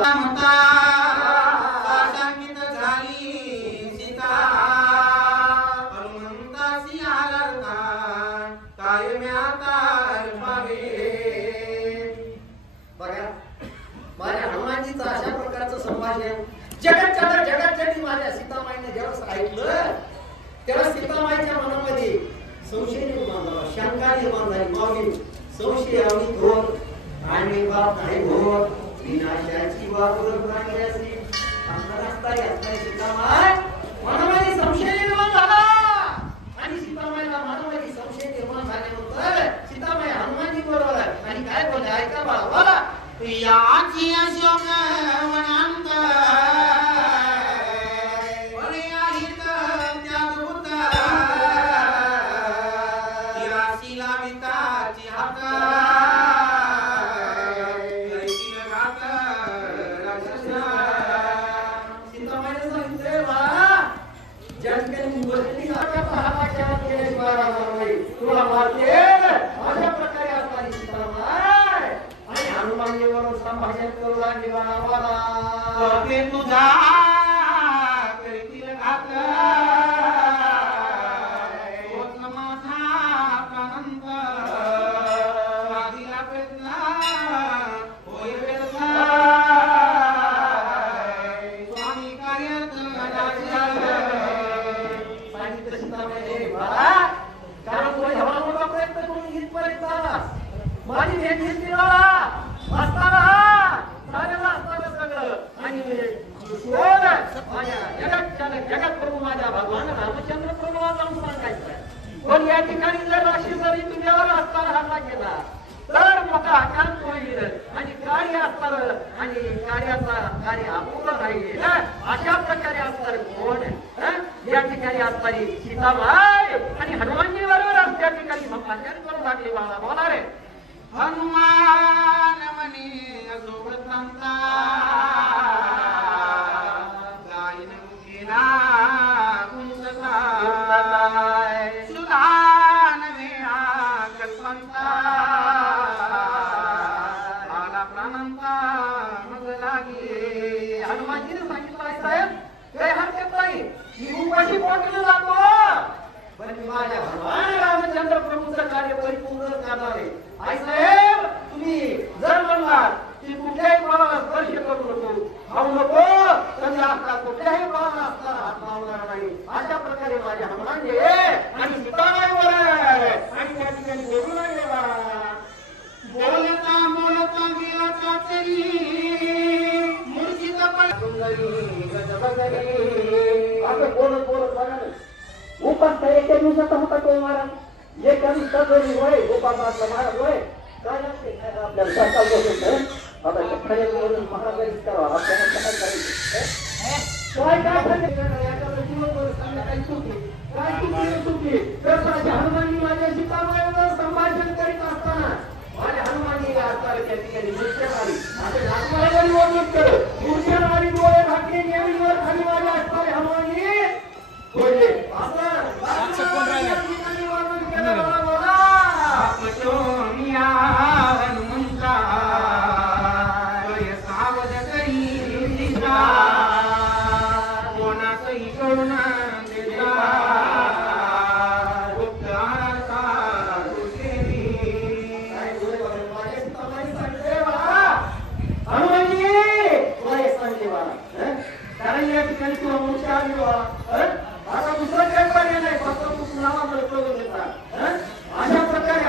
म्हणता सांगित झाली सीता हनुमंतासी आलाता काय म्याता पावे बघा माझ्या हनुमानजीचं अशा प्रकारचं संभाषण जगात माझ्या सीतामाईने जेव्हा ऐकलं तेव्हा सीतामाईच्या मनामध्ये संशय निर्माण झाला, शंका निर्माण झाली. माऊली संशय आम्ही घोर आणि बाप नाही घोर विनाशाची वापर असते सीतामाय मनामध्ये संशय निर्माण झाला आणि सीतामाईला मनामध्ये संशय निर्माण झाल्यानंतर सीतामाई हनुमानजी बरोबर आहे आणि काय बोलले ऐका बाळा याची अशोक वनांत पर्यायित त्यागुत तिराशी लाविताची हात कैतील घात राक्षसा सीतामाईने सांगितले बाळा ज्यांनी मुलगी आका पहावा केले बाळा तुला मारते अशा प्रकारे असणारी सीतामाई आणि हनुमानजीवर संभाषण करू लागली बाळा ते तुझा कैतील घात होत माझा प्राणंत स्वाधीला प्रयत्न होय वेदना स्वामी कार्यात सांगितलं सीतामाईने बाळा कारण तुला एवढा मोठा प्रयत्न करून इथपर्यंत आलास माझी भेट घेतली बाळा असताना झालेलं असताना सगळं आणि जगत प्रभू माझ्या भगवान रामचंद्र प्रभूला जाऊन सांगायचं पण या ठिकाणी जर अशी जरी तुझ्यावर असताना हल्ला केला तर मोठा आकांत होईल आणि कार्य असणार आणि कार्याचा कार्य अपूर्ण राहील अशा प्रकारे असणार कोण या ठिकाणी असणारी सीतामाई आणि हनुमानजी बरोबर त्या ठिकाणी संभाषण करू लागली बाळा बोला रे हनुमान मनी अजोबतंता गायन मुखीना कुंजता सुधान वेळा कल्पंता आला प्राणंता मग लागे हनुमानजीने सांगितलं साहेब काही हरकत नाही मी उपाशी पोटलं जातो पण मी माझ्या भगवान रामचंद्र प्रभूचं कार्य परिपूर्ण करणार आहे. आई साहेब तुम्ही जर म्हणलात की कुठल्याही बाळाला स्पर्श करू नको खाऊ नको कधी आता कुठल्याही बाळाला असताना हात लावणार नाही अशा प्रकारे माझ्या हनुमानजी आणि सीतामाईवर आणि त्या ठिकाणी बोलू लागले बाळा बोलता बोलता गेला चाचरी मूर्छित असं बोलत बोलत बघा उपास एका दिवसाचा होता तो महाराज एका दिवसाचा होय उपासाचा महाराज होय काय लागते आपल्याला सरकार बसून आता शेतकऱ्यांवरून महागाईच करावा आपल्याला काय करायचं काय काय काय चुकी तर माझ्या हनुमानजी माझ्या सीतामाईवर संभाषण करीत असताना माझ्या हनुमानजी असणारे त्या ठिकाणी नृत्य आली आता नागमाळावरी ओळख कर मूर्त्या आली डोळे घातले नेहमीवर खाली माझ्या असणारे हनुमानजी बोलले हनुमंता सावध करी कोणाचही करुण कारण या ठिकाणी तुला मोठ्या आली आता दुसरं काही पर्याय नाही फक्त तू नावाकडे करून देतात अशा प्रकारे